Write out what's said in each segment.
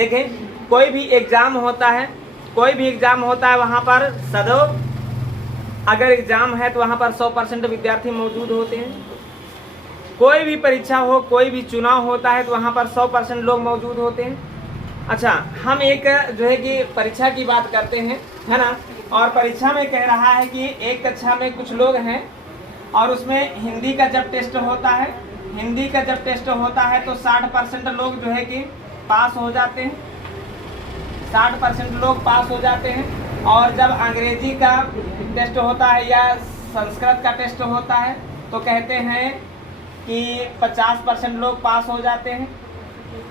देखें कोई भी एग्जाम होता है, कोई भी एग्जाम होता है, वहाँ पर सदैव अगर एग्जाम है तो वहाँ पर 100% विद्यार्थी मौजूद होते हैं। कोई भी परीक्षा हो, कोई भी चुनाव होता है तो वहाँ पर 100% लोग मौजूद होते हैं। अच्छा, हम एक जो है कि परीक्षा की बात करते हैं, है ना। और परीक्षा में कह रहा है कि एक कक्षा में कुछ लोग हैं और उसमें हिंदी का जब टेस्ट होता है, हिंदी का जब टेस्ट होता है तो 60% लोग जो है कि पास हो जाते हैं, 60% लोग पास हो जाते हैं। और जब अंग्रेजी का टेस्ट होता है या संस्कृत का टेस्ट होता है तो कहते हैं कि 50% लोग पास हो जाते हैं।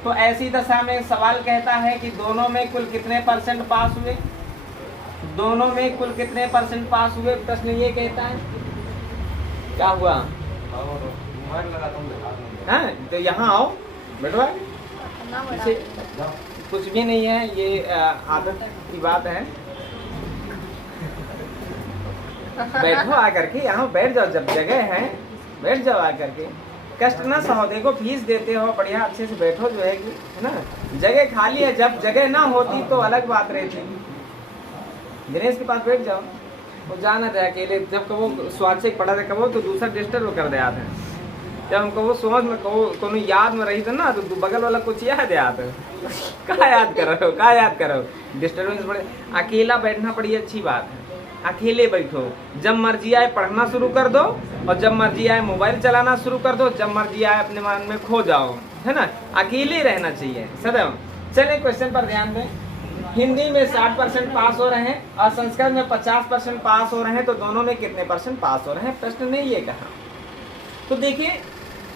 तो ऐसी दशा में सवाल कहता है कि दोनों में कुल कितने परसेंट पास हुए, दोनों में कुल कितने परसेंट पास हुए। प्रश्न ये कहता है। क्या हुआ? हाँ, तो यहाँ आओ बेटवा, कुछ भी नहीं है, ये आदत की बात है। बैठो आकर के, यहाँ बैठ जाओ, जब जगह है बैठ जाओ आकर के, कष्ट ना सहो। देखो फीस देते हो, बढ़िया अच्छे से बैठो जो है कि, है ना। जगह खाली है, जब जगह ना होती तो अलग बात रहती। दिनेश के पास बैठ जाओ, वो जाना था अकेले, जब कहो स्वाद से पढ़ा था कहो तो दूसरा डिस्टर्ब कर दे आते हैं। जब हमको वो सोच में कहो को याद में रही तो ना, तो बगल वाला कुछ याद याद है। कहाँ याद करो, कहाँ याद करो, डिस्टर्बेंस बड़े। अकेला बैठना बड़ी अच्छी बात है, अकेले बैठो, जब मर्जी आए पढ़ना शुरू कर दो और जब मर्जी आए मोबाइल चलाना शुरू कर दो, जब मर्जी आए अपने मन में खो जाओ, है ना। अकेले रहना चाहिए सदैव। चले क्वेश्चन पर ध्यान दें। हिंदी में 60% पास हो रहे हैं और संस्कृत में 50% पास हो रहे हैं, तो दोनों में कितने परसेंट पास हो रहे हैं, प्रश्न ने ये कहा। तो देखिए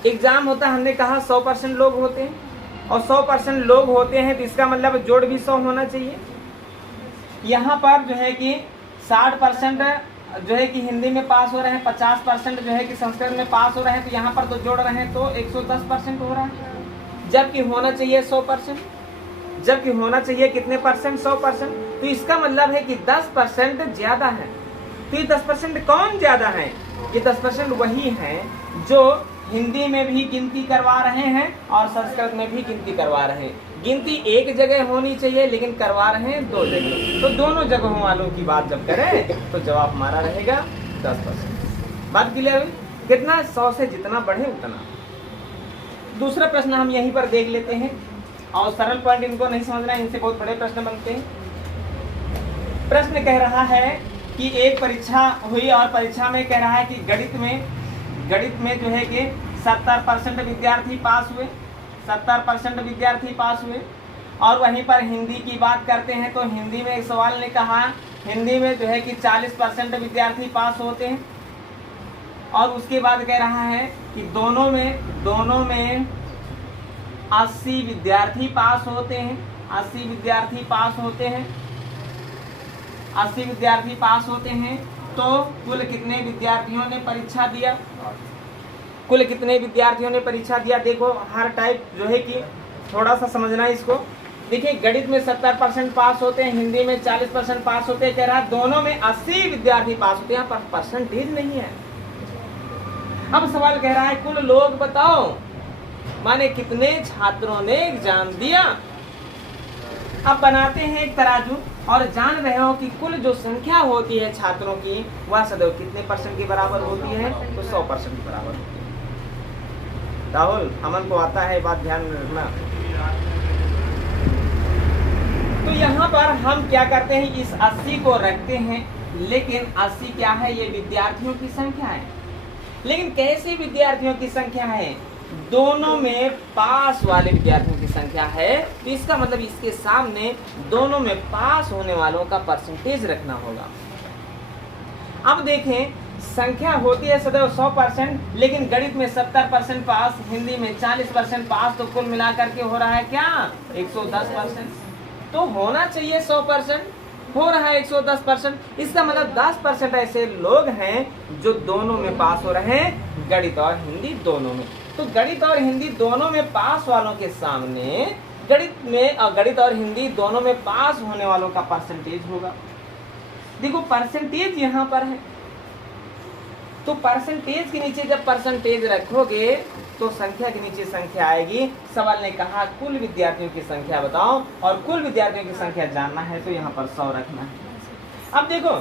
एग्जाम होता है, हमने कहा 100% लोग होते हैं और 100% लोग होते हैं तो इसका मतलब जोड़ भी 100 होना चाहिए। यहाँ पर जो है कि 60% जो है कि हिंदी में पास हो रहे हैं, 50% जो है कि संस्कृत में पास हो रहे हैं, तो यहाँ पर तो जोड़ रहे हैं तो 110% हो रहा है, जबकि होना चाहिए 100%। जबकि होना चाहिए कितने परसेंट? 100%। तो इसका मतलब है कि 10% ज्यादा है। तो ये 10% कौन ज्यादा है? ये 10% वही हैं जो हिंदी में भी गिनती करवा रहे हैं और संस्कृत में भी गिनती करवा रहे हैं। गिनती एक जगह होनी चाहिए लेकिन करवा रहे हैं 2 जगह। तो दोनों जगहों वालों की बात जब करें तो जवाब हमारा रहेगा 10%। बात क्लियर हुई? कितना? 100 से जितना बढ़े उतना। दूसरा प्रश्न हम यहीं पर देख लेते हैं और सरल पॉइंट इनको नहीं समझना, इनसे बहुत बड़े प्रश्न बनते हैं। प्रश्न कह रहा है कि एक परीक्षा हुई और परीक्षा में कह रहा है कि गणित में जो है कि 70% विद्यार्थी पास हुए, 70% विद्यार्थी पास हुए। और वहीं पर हिंदी की बात करते हैं तो हिंदी में एक सवाल ने कहा, हिंदी में जो है कि 40% विद्यार्थी पास होते हैं। और उसके बाद कह रहा है कि दोनों में 80 विद्यार्थी पास होते हैं, 80 विद्यार्थी पास होते हैं, 80 विद्यार्थी पास होते हैं। तो कुल कितने विद्यार्थियों ने परीक्षा दिया? कुल कितने विद्यार्थियों ने परीक्षा दिया? देखो हर टाइप जो है कि थोड़ा सा समझना इसको। देखिए गणित में 70% पास होते हैं, हिंदी में 40% पास होते हैं। कह रहा है दोनों में 80 विद्यार्थी पास होते हैं, यहाँ पर परसेंटेज नहीं है। अब सवाल कह रहा है कुल लोग बताओ, माने कितने छात्रों ने एग्जाम दिया। अब बनाते हैं एक तराजू और जान रहे हो कि कुल जो संख्या होती है छात्रों की वह सदैव कितने परसेंट के बराबर होती है? तो 100% के बराबर होती है। राहुल, अमन को आता है, बात ध्यान में रखना। तो यहाँ पर हम क्या करते हैं, इस 80 को रखते हैं, लेकिन 80 क्या है? ये विद्यार्थियों की संख्या है। लेकिन कैसे विद्यार्थियों की संख्या है? दोनों में पास वाले विद्यार्थियों की संख्या है। तो इसका मतलब इसके सामने दोनों में पास होने वालों का परसेंटेज रखना होगा। अब देखें संख्या होती है सदैव 100%, लेकिन गणित में 70% पास, हिंदी में 40% पास, तो कुल मिलाकर के हो रहा है क्या? 110%। तो होना चाहिए 100%, हो रहा है 110%। इसका मतलब 10% ऐसे लोग हैं जो दोनों में पास हो रहे हैं, गणित और हिंदी दोनों में। तो गणित और हिंदी दोनों में पास वालों के सामने गणित और हिंदी दोनों में पास होने वालों का परसेंटेज होगा। देखो परसेंटेज यहाँ पर है, तो परसेंटेज के नीचे जब परसेंटेज रखोगे तो संख्या के नीचे संख्या आएगी। सवाल ने कहा कुल विद्यार्थियों की संख्या बताओ, और कुल विद्यार्थियों की संख्या जानना है तो यहाँ पर 100 रखना है। अब देखो,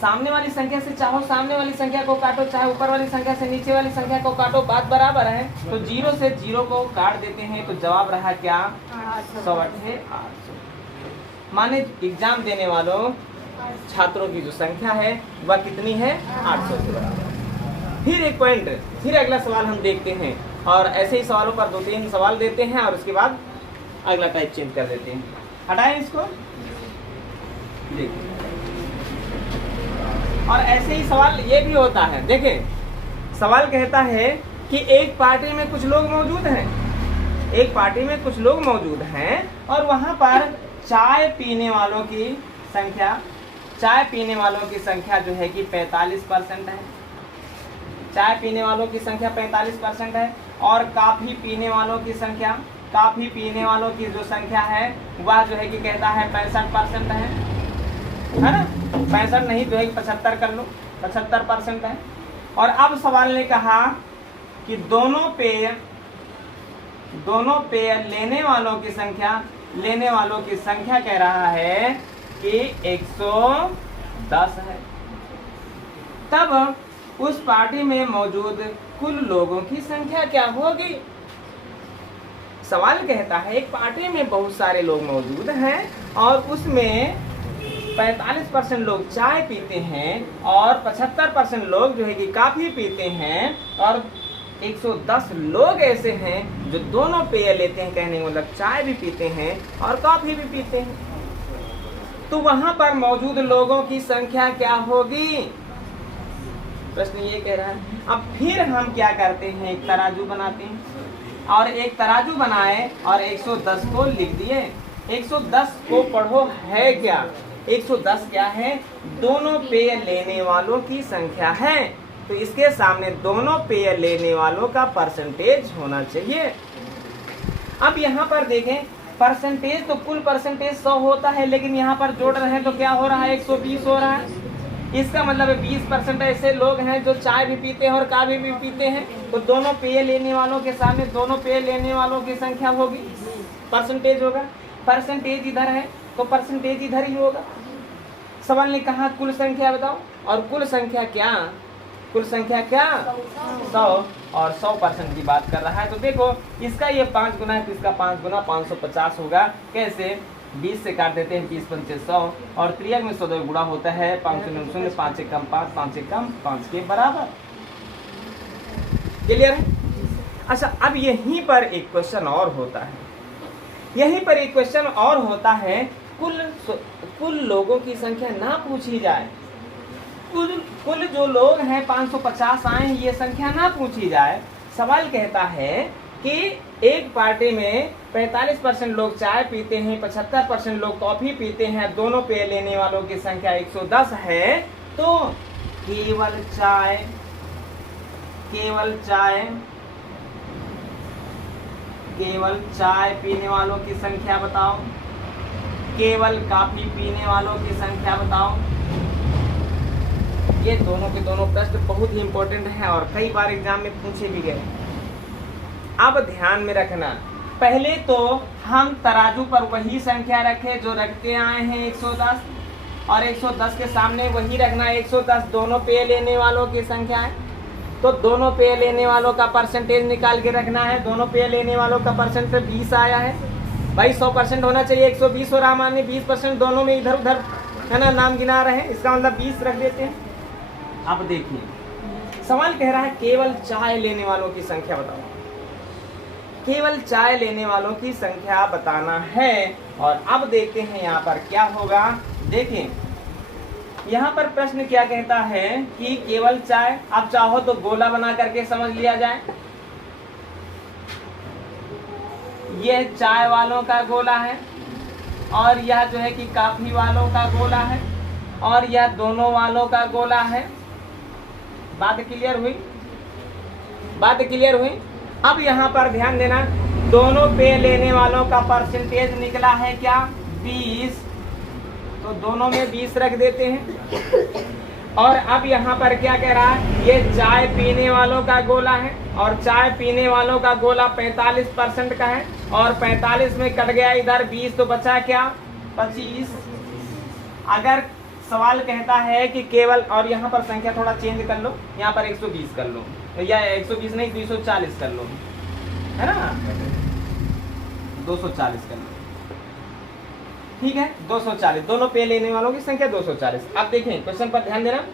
सामने वाली संख्या से चाहो सामने वाली संख्या को काटो, चाहे ऊपर वाली संख्या से नीचे वाली संख्या को काटो, बात बराबर है। तो 0 से 0 को काट देते हैं तो जवाब रहा क्या? 100 800। माने एग्जाम देने वालों छात्रों की जो संख्या है वह कितनी है? 800 के बराबर। फिर एक पॉइंट, फिर अगला सवाल हम देखते हैं, और ऐसे ही सवालों पर 2-3 सवाल देते हैं और उसके बाद अगला टाइप चेंज कर देते हैं। हटाएं इसको, देखिए। और ऐसे ही सवाल ये भी होता है, देखें, सवाल कहता है कि एक पार्टी में कुछ लोग मौजूद हैं, एक पार्टी में कुछ लोग मौजूद हैं और वहां पर चाय पीने वालों की संख्या, चाय पीने वालों की संख्या जो है कि 45% है। चाय पीने वालों की संख्या 45% है, और काफी पीने वालों की संख्या, काफी पीने वालों की जो संख्या है वह जो है कि कहता है 65% है ना? 65 नहीं जो है 75 कर लो, 75% है। और अब सवाल ने कहा कि दोनों पेय लेने वालों की संख्या कह रहा है कि 110 है। तब उस पार्टी में मौजूद कुल लोगों की संख्या क्या होगी? सवाल कहता है एक पार्टी में बहुत सारे लोग मौजूद हैं और उसमें 45% लोग चाय पीते हैं और 75% लोग जो है कि काफी पीते हैं, और 110 लोग ऐसे हैं जो दोनों पेय लेते हैं, कहने का मतलब चाय भी पीते हैं और कॉफी भी पीते हैं। तो वहां पर मौजूद लोगों की संख्या क्या होगी? प्रश्न ये कह रहा है। अब फिर हम क्या करते हैं, एक तराजू बनाते हैं, और एक तराजू बनाए और 110 को लिख दिए। 110 को पढ़ो है क्या? 110 क्या है? दोनों पेय लेने वालों की संख्या है, तो इसके सामने दोनों पेय लेने वालों का परसेंटेज होना चाहिए। अब यहाँ पर देखें, परसेंटेज तो कुल परसेंटेज 100 होता है, लेकिन यहाँ पर जोड़ रहे हैं तो क्या हो रहा है? 120 हो रहा है। इसका मतलब 20% ऐसे लोग हैं जो चाय भी पीते हैं और कॉफी भी पीते हैं, तो दोनों पेय लेने वालों के सामने दोनों पेय लेने वालों की संख्या होगी, परसेंटेज होगा। परसेंटेज इधर है तो परसेंटेज इधर ही होगा। सवाल ने कहा कुल संख्या बताओ, और कुल संख्या क्या? कुल संख्या क्या? 100, और 100% की बात कर रहा है। तो देखो, इसका ये 5 गुना है तो इसका 5 गुना 550 होगा। कैसे? 20 से काट देते हैं, 20 पंचे 100, और त्रियक में 100 गुणा होता है, 5 0 5 से कम 5, 5 से कम 5 के बराबर। क्लियर है? अच्छा, अब यहीं पर एक क्वेश्चन और होता है, यहीं पर एक क्वेश्चन और होता है। कुल लोगों की संख्या ना पूछी जाए, कुल जो लोग हैं 550 आए हैं, ये संख्या ना पूछी जाए। सवाल कहता है कि एक पार्टी में 45% लोग चाय पीते हैं, 75% लोग कॉफी पीते हैं, दोनों पेय लेने वालों की संख्या 110 है, तो केवल चाय पीने वालों की संख्या बताओ, केवल कॉफी पीने वालों की संख्या बताओ। ये दोनों के दोनों प्रश्न बहुत ही इंपॉर्टेंट हैं और कई बार एग्जाम में पूछे भी गए। अब ध्यान में रखना, पहले तो हम तराजू पर वही संख्या रखे जो रखते आए हैं 110, और 110 के सामने वही रखना है 110 दोनों पेय लेने वालों की संख्या है। तो दोनों पेय लेने वालों का परसेंटेज निकाल के रखना है। दोनों पेय लेने वालों का परसेंटेज 20 आया है भाई, 100% होना चाहिए, 120 हो रहा, मानिए 20% दोनों में इधर उधर है ना नाम गिना रहे हैं, इसका मतलब 20 रख देते हैं। अब देखिए, सवाल कह रहा है केवल चाय लेने वालों की संख्या बताओ, केवल चाय लेने वालों की संख्या बताना है। और अब देखते हैं यहाँ पर क्या होगा। देखिए, यहाँ पर प्रश्न क्या कहता है कि केवल चाय, आप चाहो तो गोला बना करके समझ लिया जाए। यह चाय वालों का गोला है, और यह जो है कि कॉफी वालों का गोला है, और यह दोनों वालों का गोला है। बात क्लियर हुई? बात क्लियर हुई? अब यहाँ पर ध्यान देना, दोनों पेय लेने वालों का परसेंटेज निकला है क्या? 20, तो दोनों में 20 रख देते हैं। और अब यहाँ पर क्या कह रहा है, ये चाय पीने वालों का गोला है और चाय पीने वालों का गोला 45% का है और 45 में कट गया इधर 20 तो बचा क्या 25। अगर सवाल कहता है कि केवल, और यहाँ पर संख्या थोड़ा चेंज कर लो, यहाँ पर 120 कर लो या 120 नहीं 240 कर लो, है ना, 240 कर लो, ठीक है 240, दोनों पे लेने वालों की संख्या 240। अब देखें क्वेश्चन पर ध्यान देना,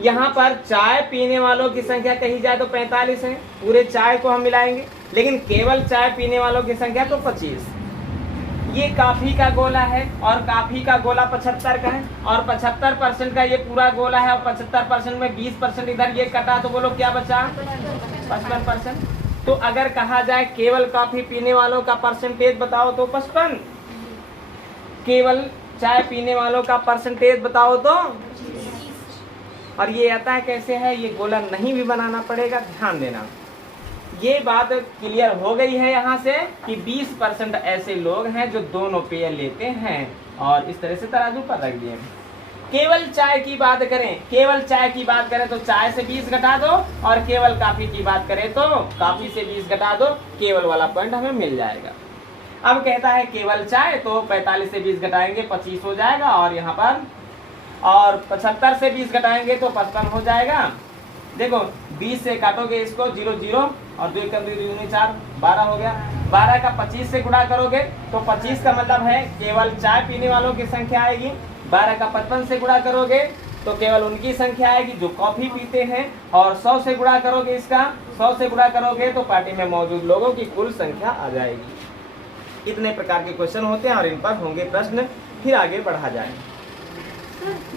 यहाँ पर चाय पीने वालों की संख्या कही जाए तो 45 है, पूरे चाय को हम मिलाएंगे, लेकिन केवल चाय पीने वालों की संख्या तो 25। ये काफी का गोला है और काफी का गोला 75 का है और 75% का ये पूरा गोला है और 75% में 20% इधर ये कटा तो बोलो क्या बचा 55%। तो अगर कहा जाए केवल काफी पीने वालों का परसेंटेज बताओ तो 55, केवल चाय पीने वालों का परसेंटेज बताओ तो, और ये आता है कैसे है, ये गोला नहीं भी बनाना पड़ेगा, ध्यान देना। ये बात क्लियर हो गई है यहाँ से कि 20% ऐसे लोग हैं जो दोनों पेय लेते हैं और इस तरह से तराजू पर रख दिए। केवल चाय की बात करें, केवल चाय की बात करें तो चाय से 20 घटा दो और केवल काफी की बात करें तो काफी से 20 घटा दो, केवल वाला पॉइंट हमें मिल जाएगा। अब कहता है केवल चाय तो 45 से 20 घटाएंगे 25 हो जाएगा और यहाँ पर, और 75 से 20 घटाएंगे तो 55 हो जाएगा। देखो 20 से काटोगे इसको 0 0 और 2 कम 2 4 12 हो गया। 12 का 25 से गुणा करोगे तो 25 का मतलब है केवल चाय पीने वालों की संख्या आएगी। 12 का 55 से गुणा करोगे तो केवल उनकी संख्या आएगी जो कॉफी पीते हैं, और 100 से गुणा करोगे, इसका 100 से गुणा करोगे तो पार्टी में मौजूद लोगों की कुल संख्या आ जाएगी। इतने प्रकार के क्वेश्चन होते हैं और इन पर होंगे प्रश्न, फिर आगे बढ़ा जाए।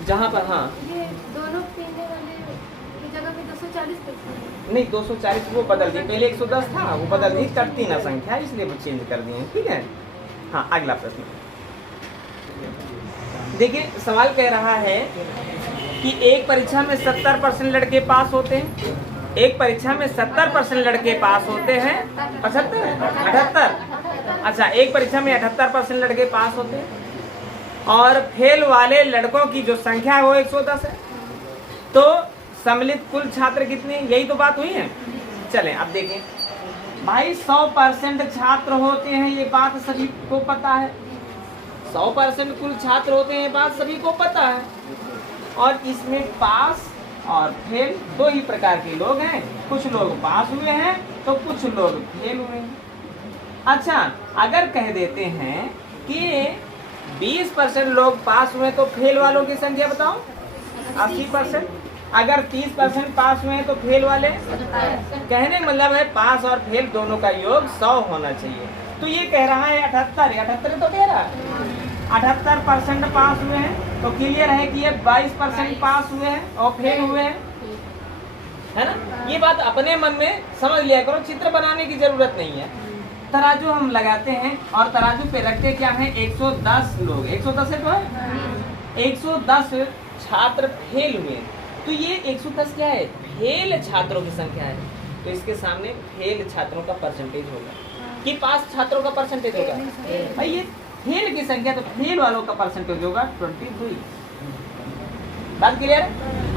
जहाँ पर हाँ ये दोनों पीने वाले की जगह पे 240 नहीं 240 वो बदल दी, पहले 110 था वो बदल दी, कटती ना संख्या इसलिए वो चेंज कर दिए, ठीक है। हाँ अगला प्रश्न देखिए, सवाल कह रहा है कि एक परीक्षा में 70% लड़के पास होते हैं, एक परीक्षा में 70% लड़के पास होते हैं, 75 78, अच्छा एक परीक्षा में 78% लड़के पास होते हैं और फेल वाले लड़कों की जो संख्या है वो 110 है, तो सम्मिलित कुल छात्र कितने, यही तो बात हुई है। चलें अब देखें भाई, 100% छात्र होते हैं ये बात सभी को पता है, 100% कुल छात्र होते हैं ये बात सभी को पता है, और इसमें पास और फेल दो ही प्रकार के लोग हैं, कुछ लोग पास हुए हैं तो कुछ लोग फेल हुए हैं। अच्छा अगर कह देते हैं कि 20% लोग पास हुए तो फेल वालों की संख्या बताओ 80%, अगर 30% पास हुए तो फेल वाले, कहने मतलब है पास और फेल दोनों का योग 100 होना चाहिए। तो ये कह रहा है 78 तो कह रहा है 78% पास हुए हैं, तो क्लियर है कि ये 22% पास हुए हैं और फेल हुए हैं, है ना। ये बात अपने मन में समझ लिया करो, चित्र बनाने की जरूरत नहीं है। तराजू हम लगाते हैं और तराजू पे रखते क्या है, 110 लोग, 110 है तो है 110 छात्र फेल हुए, तो ये 110 क्या है, फेल छात्रों की संख्या है, तो इसके सामने फेल छात्रों का परसेंटेज होगा कि पास छात्रों का परसेंटेज होगा भाई, ये फेल की संख्या तो फेल वालों का परसेंटेज होगा 23। बात क्लियर है।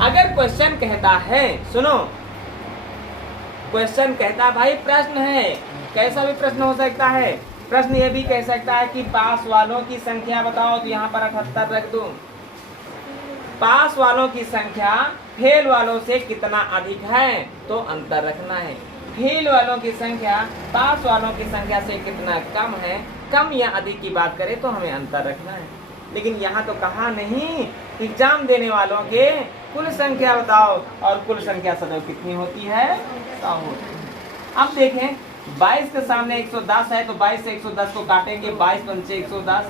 अगर क्वेश्चन कहता है, सुनो क्वेश्चन कहता है भाई प्रश्न है, कैसा भी प्रश्न हो सकता है, प्रश्न ये भी कह सकता है कि पास वालों की संख्या बताओ, तो यहाँ पर 78 रख दूं, पास वालों की संख्या फेल वालों से कितना अधिक है तो अंतर रखना है, फेल वालों की संख्या पास वालों की संख्या से कितना कम है, कम या अधिक की बात करें तो हमें अंतर रखना है। लेकिन यहाँ तो कहा नहीं, एग्जाम देने वालों के कुल संख्या बताओ, और कुल संख्या सदैव कितनी होती है, 100 होती है। अब देखें 22 के सामने 110 है तो 22 से 110 को काटेंगे, 22 पंचे 110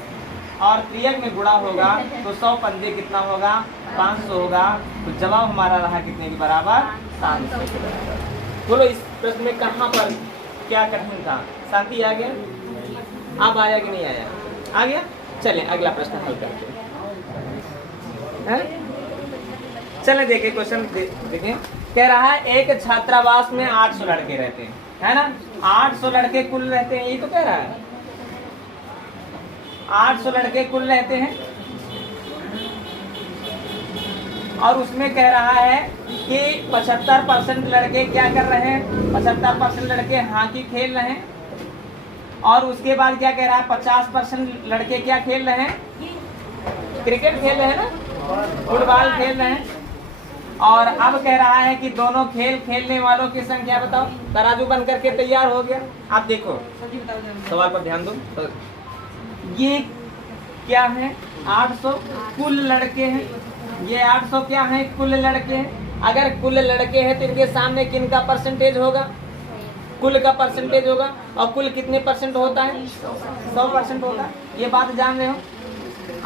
और त्रियक में गुणा होगा तो 100 पंजे कितना होगा, 500 होगा, तो जवाब हमारा रहा कितने के बराबर, 700 के बराबर। बोलो इस प्रश्न में कहाँ पर क्या कठिन था, शांति आ गया, अब आया कि नहीं आया, आ गया। चलें अगला प्रश्न हल करते हैं। चलें देखें क्वेश्चन देखें, कह रहा है एक छात्रावास में 800 लड़के रहते हैं, है ना, 800 लड़के कुल रहते हैं, ये तो कह रहा है 800 लड़के कुल रहते हैं, और उसमें कह रहा है कि 75% लड़के क्या कर रहे हैं, 75% लड़के हॉकी खेल रहे हैं, और उसके बाद क्या कह रहा है 50% लड़के क्या खेल रहे हैं, क्रिकेट खेल रहे हैं ना, फुटबॉल खेल रहे हैं। और अब कह रहा है कि दोनों खेल खेलने वालों की संख्या बताओ। तराजू बन करके तैयार हो गया। आप देखो सवाल पर ध्यान दो। तो ये क्या है, 800 कुल लड़के हैं। ये 800 क्या है, कुल लड़के हैं। अगर कुल लड़के हैं तो इनके सामने किन का परसेंटेज होगा, कुल का परसेंटेज होगा। और कुल कितने परसेंट होता है, 100% होता है। ये बात जान रहे हो।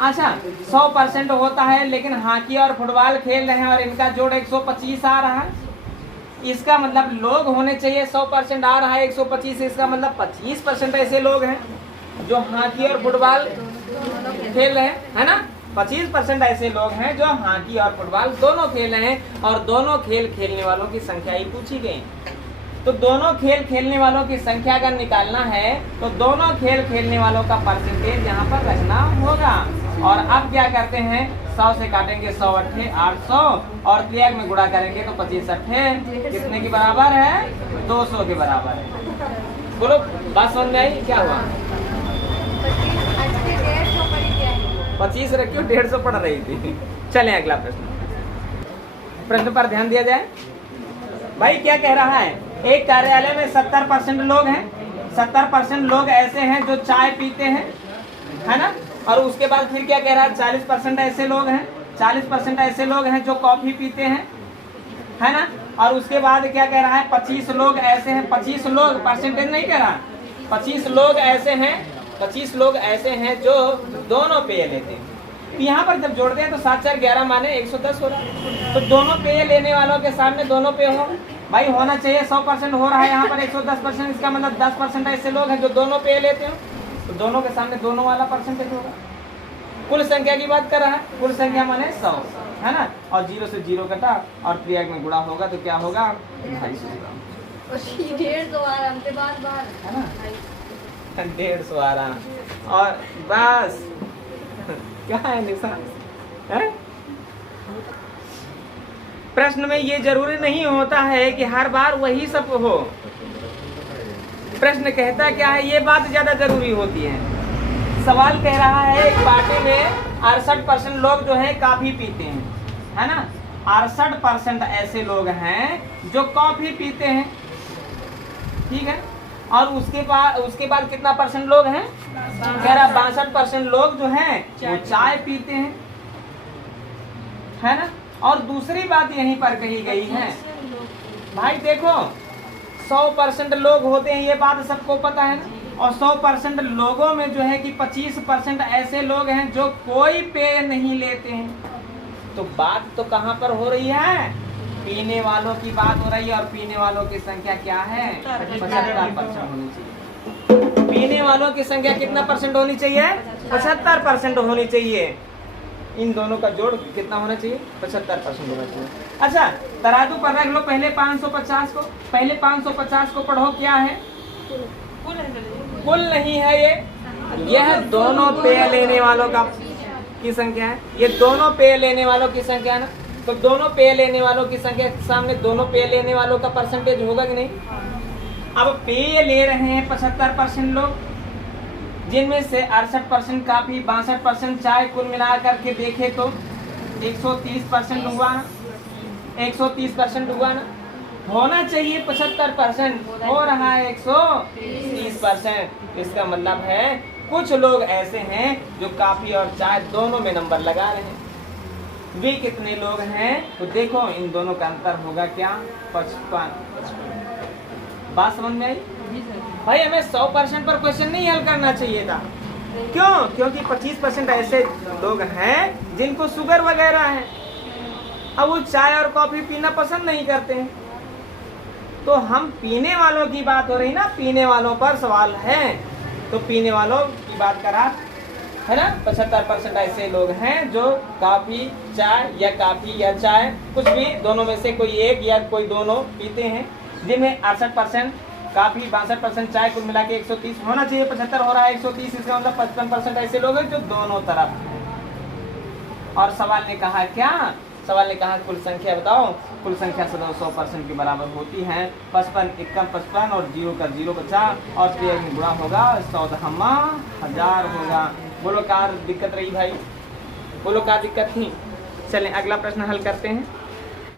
अच्छा 100% होता है, लेकिन हॉकी और फुटबॉल खेल रहे हैं और इनका जोड़ 125 आ रहा है। इसका मतलब लोग होने चाहिए, 100% आ रहा है 125, इसका मतलब 25% ऐसे लोग हैं जो हॉकी और फुटबॉल खेल रहे हैं, है ना। 25% ऐसे लोग हैं जो हॉकी और फुटबॉल दोनों खेल रहे हैं, और दोनों खेल खेलने वालों की संख्या ही पूछी गई। तो दोनों खेल खेलने वालों की संख्या अगर निकालना है तो दोनों खेल खेलने वालों का परसेंटेज यहाँ पर रखना होगा। और अब क्या करते हैं, 100 से काटेंगे 100 अट्ठे 800, और त्रियाग में गुणा करेंगे तो 25 अट्ठे कितने के बराबर है, 200 के बराबर है। बोलो बात समझ में आई, क्या हुआ। 25 रखियो, 150 पढ़ रही थी। चलें अगला प्रश्न। प्रश्न पर ध्यान दिया जाए। भाई क्या कह रहा है, एक कार्यालय में 70% लोग हैं, 70% लोग ऐसे हैं जो चाय पीते हैं, है ना। और उसके बाद फिर क्या कह रहा है, 40% ऐसे लोग हैं, 40% ऐसे लोग हैं जो कॉफी पीते हैं, है ना। और उसके बाद क्या कह रहा है, 25 लोग ऐसे हैं, 25 लोग परसेंटेज नहीं कह रहा, 25 लोग ऐसे हैं, 25 लोग ऐसे हैं जो दोनों पेय लेते हैं। तो यहाँ पर जब जोड़ते हैं तो 7 4 11 माने 110 हो रहा है। तो दोनों पेय लेने वालों के सामने दोनों पेय हो, भाई होना चाहिए 100% हो रहा है, यहाँ पर 110%, इसका मतलब 10% ऐसे लोग हैं जो दोनों पेय लेते हो, तो दोनों के सामने दोनों वाला परसेंटेज होगा। कुल संख्या की बात कर रहा है, कुल संख्या माने 100, है ना। और 0 से 0 कटा और त्रियाग में गुणा होगा तो क्या होगा, 250 है ना, 150 आ रहा। और बस क्या है निशान है। प्रश्न में ये जरूरी नहीं होता है कि हर बार वही सब हो। प्रश्न कहता क्या है, ये बात ज्यादा जरूरी होती है। सवाल कह रहा है एक पार्टी में 68% लोग जो है कॉफी पीते हैं, है ना। 68% ऐसे लोग हैं जो कॉफी पीते हैं, ठीक है। और उसके बाद कितना परसेंट लोग हैं, कह रहा 62% लोग जो हैं वो चाय पीते हैं, है ना। और दूसरी बात यहीं पर कही गई है, भाई देखो 100% लोग होते हैं, ये बात सबको पता है ना। और 100% लोगों में जो है कि 25% ऐसे लोग हैं जो कोई पेय नहीं लेते हैं। तो बात तो कहाँ पर हो रही है, पीने वालों की बात हो रही है। और पीने वालों की संख्या क्या है, 75% होनी चाहिए। पीने वालों की संख्या कितना परसेंट होनी चाहिए, 75% होनी चाहिए। इन दोनों का जोड़ कितना होना चाहिए, 75% होना चाहिए। अच्छा तराजू पर रख लो पहले 550 को, पहले 550 को पढ़ो, क्या है, कुल नहीं है यह दोनों पेय लेने वालों का की संख्या है। ये दोनों पेय लेने वालों की संख्या है ना। तो दोनों पेय लेने वालों की संख्या के सामने दोनों पेय लेने वालों का परसेंटेज होगा कि नहीं। अब पेय ले रहे हैं 75% लोग, जिनमें से 68% काफी, 62% चाय, कुल मिला करके देखे तो 130% हुआ ना, 130% हुआ ना। होना चाहिए 75%, हो रहा है 130%। इसका मतलब है कुछ लोग ऐसे हैं जो काफी और चाय दोनों में नंबर लगा रहे हैं। वे कितने लोग हैं तो देखो, इन दोनों का अंतर होगा क्या, 55। बात समझ में आई। भाई हमें 100% पर क्वेश्चन नहीं हल करना चाहिए था। क्यों, क्योंकि 25% ऐसे लोग हैं जिनको शुगर वगैरह है, अब वो चाय और कॉफी पीना पसंद नहीं करते हैं। तो हम पीने वालों की बात हो रही ना, पीने वालों पर सवाल है, तो पीने वालों की बात करा है ना। 75% ऐसे लोग हैं जो काफी चाय या काफी या चाय कुछ भी दोनों में से कोई एक या कोई दोनों पीते हैं, जिनमें 68% काफी, 62% चाय, कुल मिला के 130 होना चाहिए। 75 हो रहा है 130, इसका मतलब 55% ऐसे लोग हैं जो दोनों तरफ। और सवाल ने कहा क्या सवाल ने कहा कुल संख्या बताओ, कुल संख्या 100% के बराबर होती है। 55 एकम 55 और 0 का 0 बचा और पेड़ में गुणा होगा 100,000 होगा। बोलो क्या दिक्कत रही भाई, बोलो क्या दिक्कत थी। चलें अगला प्रश्न हल करते हैं।